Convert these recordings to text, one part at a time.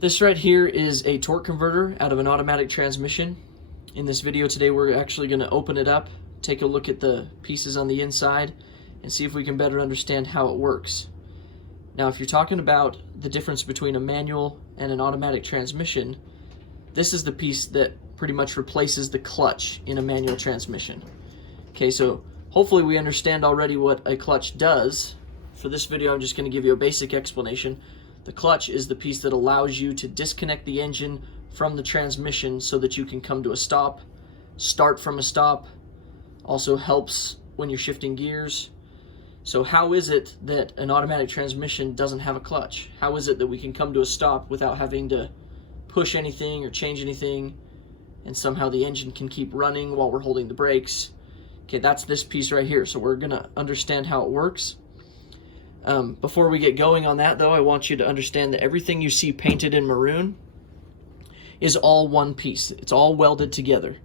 This right here is a torque converter out of an automatic transmission. In this video today, we're actually going to open it up, take a look at the pieces on the inside, and see if we can better understand how it works. Now, if you're talking about the difference between a manual and an automatic transmission, this is the piece that pretty much replaces the clutch in a manual transmission. Okay, so hopefully we understand already what a clutch does. For this video, I'm just going to give you a basic explanation. The clutch is the piece that allows you to disconnect the engine from the transmission so that you can come to a stop, start from a stop, also helps when you're shifting gears. So how is it that an automatic transmission doesn't have a clutch? How is it that we can come to a stop without having to push anything or change anything, and somehow the engine can keep running while we're holding the brakes? Okay, that's this piece right here. So we're going to understand how it works. Before we get going on that, though, I want you to understand that everything you see painted in maroon is all one piece. It's all welded together.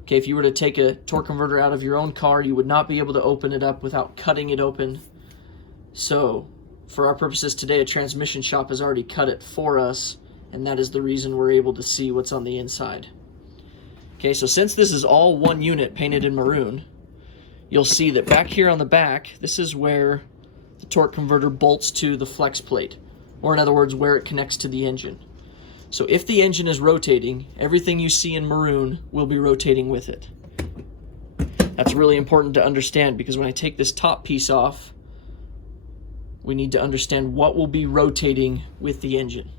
Okay, if you were to take a torque converter out of your own car, you would not be able to open it up without cutting it open. So, for our purposes today, a transmission shop has already cut it for us, and that is the reason we're able to see what's on the inside. Okay, so since this is all one unit painted in maroon, you'll see that back here on the back, this is where the torque converter bolts to the flex plate, or in other words, where it connects to the engine. So if the engine is rotating, everything you see in maroon will be rotating with it. That's really important to understand, because when I take this top piece off, we need to understand what will be rotating with the engine.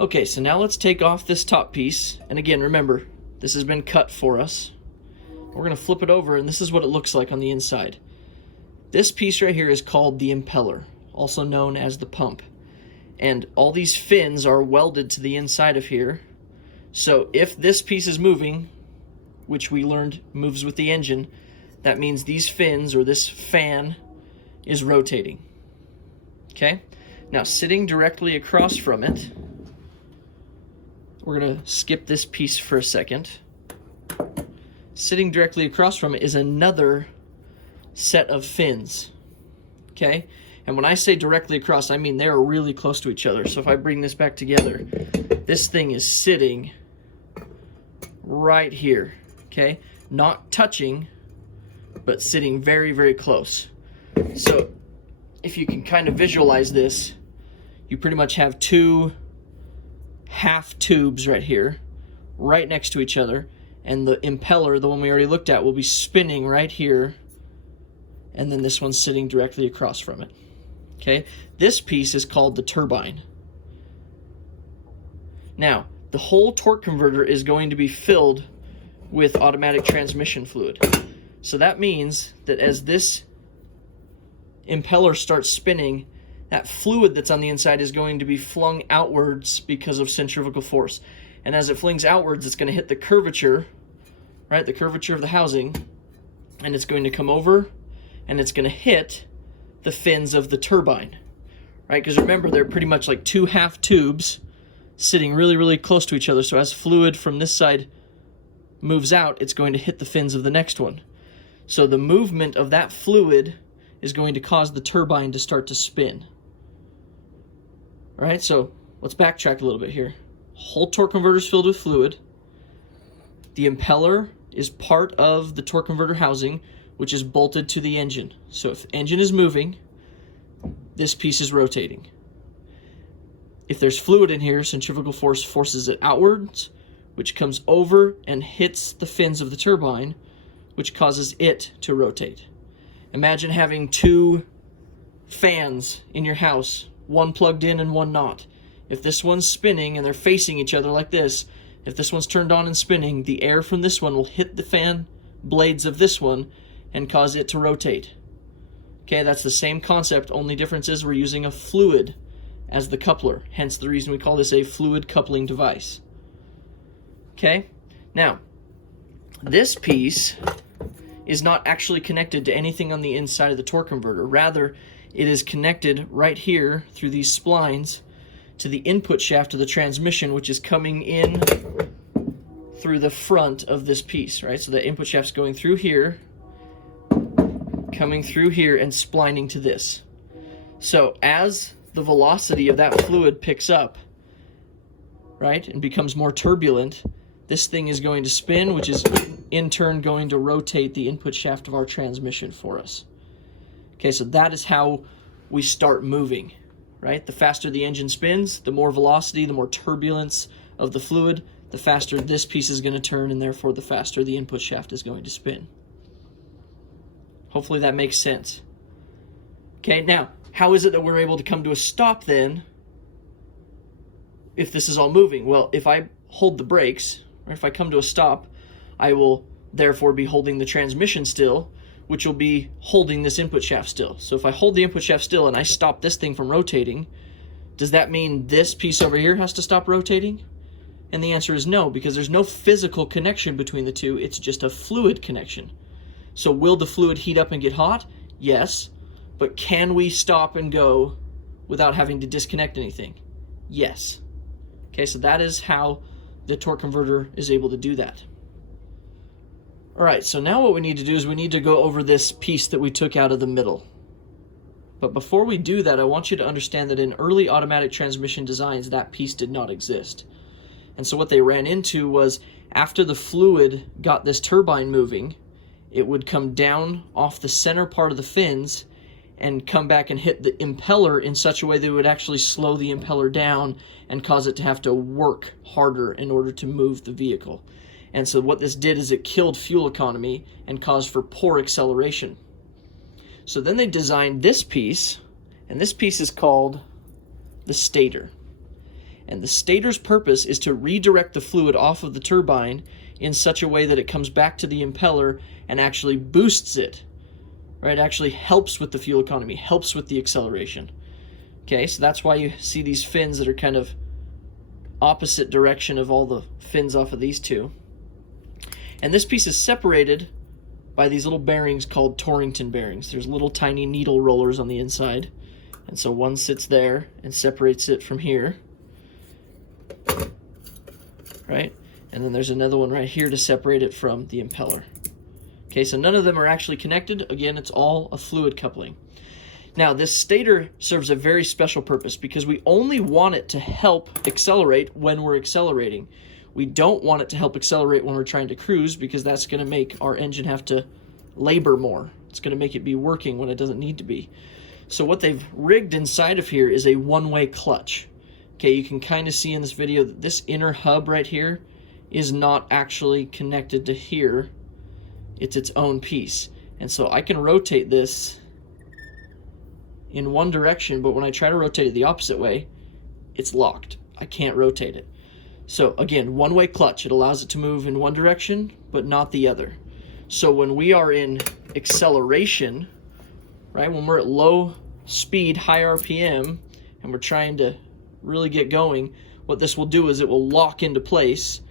Okay, so now let's take off this top piece, and again, remember, this has been cut for us. We're going to flip it over, and this is what it looks like on the inside. This piece right here is called the impeller, also known as the pump. And all these fins are welded to the inside of here. So if this piece is moving, which we learned moves with the engine, that means these fins, or this fan, is rotating. Okay? Now, sitting directly across from it, we're going to skip this piece for a second. Sitting directly across from it is another set of fins. Okay? And when I say directly across, I mean they're really close to each other. So if I bring this back together, this thing is sitting right here. Okay? Not touching, but sitting very, very close. So if you can kind of visualize this, you pretty much have two half tubes right here, right next to each other, and the impeller, the one we already looked at, will be spinning right here, and then this one's sitting directly across from it. Okay, this piece is called the turbine. Now, the whole torque converter is going to be filled with automatic transmission fluid. So that means that as this impeller starts spinning, that fluid that's on the inside is going to be flung outwards because of centrifugal force. And as it flings outwards, it's going to hit the curvature, right? The curvature of the housing, and it's going to come over, and it's going to hit the fins of the turbine, right? Because remember, they're pretty much like two half tubes sitting really, really close to each other. So as fluid from this side moves out, it's going to hit the fins of the next one. So the movement of that fluid is going to cause the turbine to start to spin. All right, so let's backtrack a little bit here. Whole torque converter is filled with fluid. The impeller is part of the torque converter housing, which is bolted to the engine. So if the engine is moving, this piece is rotating. If there's fluid in here, centrifugal force forces it outwards, which comes over and hits the fins of the turbine, which causes it to rotate. Imagine having two fans in your house, one plugged in and one not. If this one's spinning and they're facing each other like this, if this one's turned on and spinning, the air from this one will hit the fan blades of this one and cause it to rotate. Okay, that's the same concept, only difference is we're using a fluid as the coupler, hence the reason we call this a fluid coupling device. Okay, now, this piece is not actually connected to anything on the inside of the torque converter. Rather, it is connected right here through these splines to the input shaft of the transmission, which is coming in through the front of this piece, right? So the input shaft's going through here, coming through here, and splining to this. So as the velocity of that fluid picks up, right, and becomes more turbulent, this thing is going to spin, which is in turn going to rotate the input shaft of our transmission for us. Okay, so that is how we start moving, right? The faster the engine spins, the more velocity, the more turbulence of the fluid, the faster this piece is going to turn, and therefore the faster the input shaft is going to spin. Hopefully that makes sense. Okay, now, how is it that we're able to come to a stop then if this is all moving? Well, if I hold the brakes, or if I come to a stop, I will therefore be holding the transmission still, which will be holding this input shaft still. So if I hold the input shaft still and I stop this thing from rotating, does that mean this piece over here has to stop rotating? And the answer is no, because there's no physical connection between the two. It's just a fluid connection. So will the fluid heat up and get hot? Yes. But can we stop and go without having to disconnect anything? Yes. Okay, so that is how the torque converter is able to do that. All right, so now what we need to do is we need to go over this piece that we took out of the middle. But before we do that, I want you to understand that in early automatic transmission designs, that piece did not exist. And so what they ran into was after the fluid got this turbine moving, it would come down off the center part of the fins and come back and hit the impeller in such a way that it would actually slow the impeller down and cause it to have to work harder in order to move the vehicle. And so what this did is it killed fuel economy and caused for poor acceleration. So then they designed this piece, and this piece is called the stator. And the stator's purpose is to redirect the fluid off of the turbine in such a way that it comes back to the impeller and actually boosts it, right? Actually helps with the fuel economy, helps with the acceleration. Okay, so that's why you see these fins that are kind of opposite direction of all the fins off of these two. And this piece is separated by these little bearings called Torrington bearings. There's little tiny needle rollers on the inside. And so one sits there and separates it from here, right? And then there's another one right here to separate it from the impeller. Okay, so none of them are actually connected. Again, it's all a fluid coupling. Now, this stator serves a very special purpose because we only want it to help accelerate when we're accelerating. We don't want it to help accelerate when we're trying to cruise because that's going to make our engine have to labor more. It's going to make it be working when it doesn't need to be. So what they've rigged inside of here is a one-way clutch. Okay, you can kind of see in this video that this inner hub right here is not actually connected to here. It's its own piece. And so I can rotate this in one direction, but when I try to rotate it the opposite way, it's locked. I can't rotate it. So again, one-way clutch. It allows it to move in one direction, but not the other. So when we are in acceleration, right, when we're at low speed, high RPM, and we're trying to really get going, what this will do is it will lock into place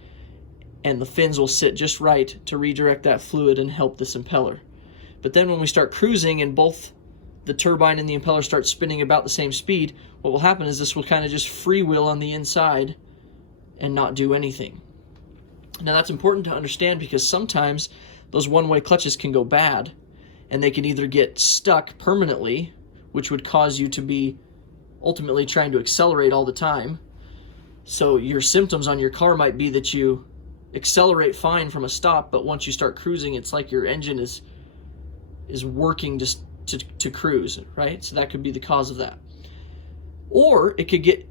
and the fins will sit just right to redirect that fluid and help this impeller. But then when we start cruising and both the turbine and the impeller start spinning about the same speed, what will happen is this will kind of just freewheel on the inside and not do anything. Now that's important to understand because sometimes those one-way clutches can go bad and they can either get stuck permanently, which would cause you to be ultimately trying to accelerate all the time. So your symptoms on your car might be that you accelerate fine from a stop, but once you start cruising, it's like your engine is working just to cruise, right? So that could be the cause of that. Or it could get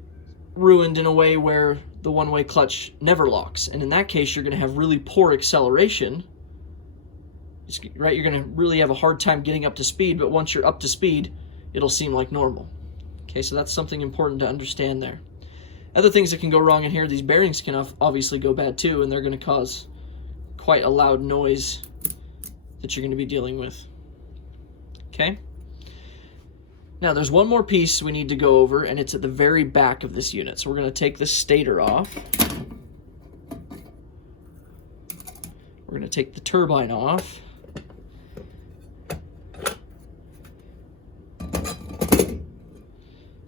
ruined in a way where the one-way clutch never locks, and in that case you're going to have really poor acceleration, right? You're going to really have a hard time getting up to speed, but once you're up to speed it'll seem like normal. Okay, so that's something important to understand there. Other things that can go wrong in here, these bearings can obviously go bad too, and they're going to cause quite a loud noise that you're going to be dealing with. Okay? Now there's one more piece we need to go over, and it's at the very back of this unit. So we're going to take the stator off. We're going to take the turbine off.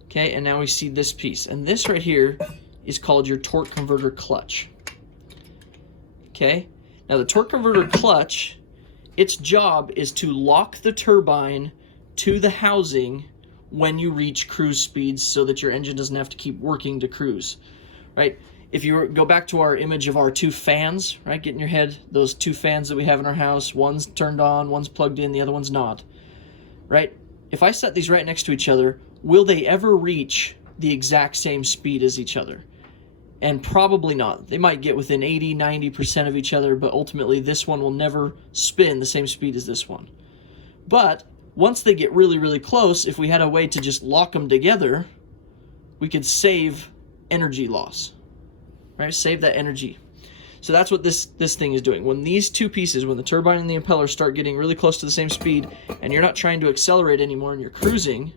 Okay, and now we see this piece. And this right here is called your torque converter clutch. Okay, now the torque converter clutch, its job is to lock the turbine to the housing when you reach cruise speeds so that your engine doesn't have to keep working to cruise, right? if you go back to our image of our two fans, right? Get in your head those two fans that we have in our house. One's turned on, one's plugged in, the other one's not, right? If I set these right next to each other, will they ever reach the exact same speed as each other? And probably not. They might get within 80, 90% of each other, but ultimately this one will never spin the same speed as this one. But once they get really, really close, if we had a way to just lock them together, we could save energy loss, right? Save that energy. So that's what this thing is doing. When these two pieces, when the turbine and the impeller start getting really close to the same speed, and you're not trying to accelerate anymore and you're cruising,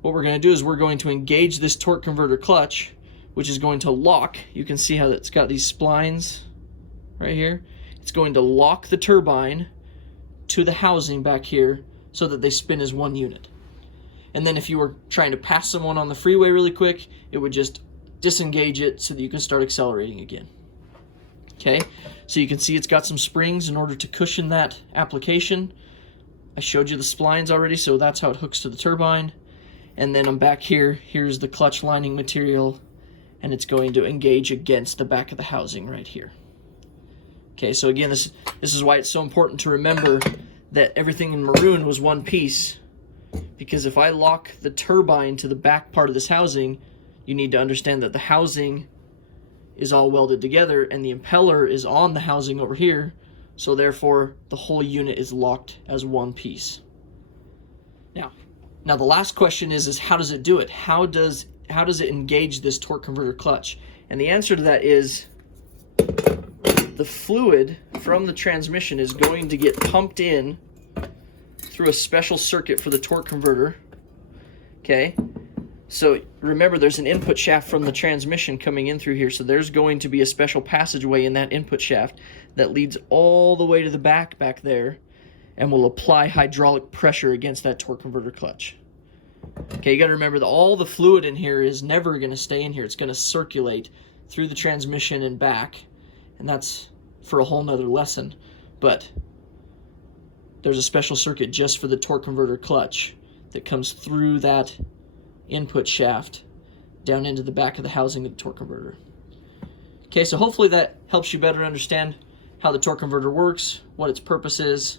what we're going to do is we're going to engage this torque converter clutch, which is going to lock. You can see how it's got these splines right here. It's going to lock the turbine to the housing back here so that they spin as one unit. And then if you were trying to pass someone on the freeway really quick, it would just disengage it so that you can start accelerating again. Okay, so you can see it's got some springs in order to cushion that application. I showed you the splines already, so that's how it hooks to the turbine. And then I'm back here, here's the clutch lining material, and it's going to engage against the back of the housing right here. Okay, so again, this is why it's so important to remember that everything in maroon was one piece, because if I lock the turbine to the back part of this housing, you need to understand that the housing is all welded together and the impeller is on the housing over here, so therefore the whole unit is locked as one piece. Now the last question is how does it do it? How does it engage this torque converter clutch? And the answer to that is the fluid from the transmission is going to get pumped in through a special circuit for the torque converter. Okay, so remember there's an input shaft from the transmission coming in through here, so there's going to be a special passageway in that input shaft that leads all the way to the back there and will apply hydraulic pressure against that torque converter clutch. Okay, you got to remember that all the fluid in here is never going to stay in here. It's going to circulate through the transmission and back, and that's for a whole nother lesson. But there's a special circuit just for the torque converter clutch that comes through that input shaft down into the back of the housing of the torque converter. Okay, so hopefully that helps you better understand how the torque converter works, what its purpose is,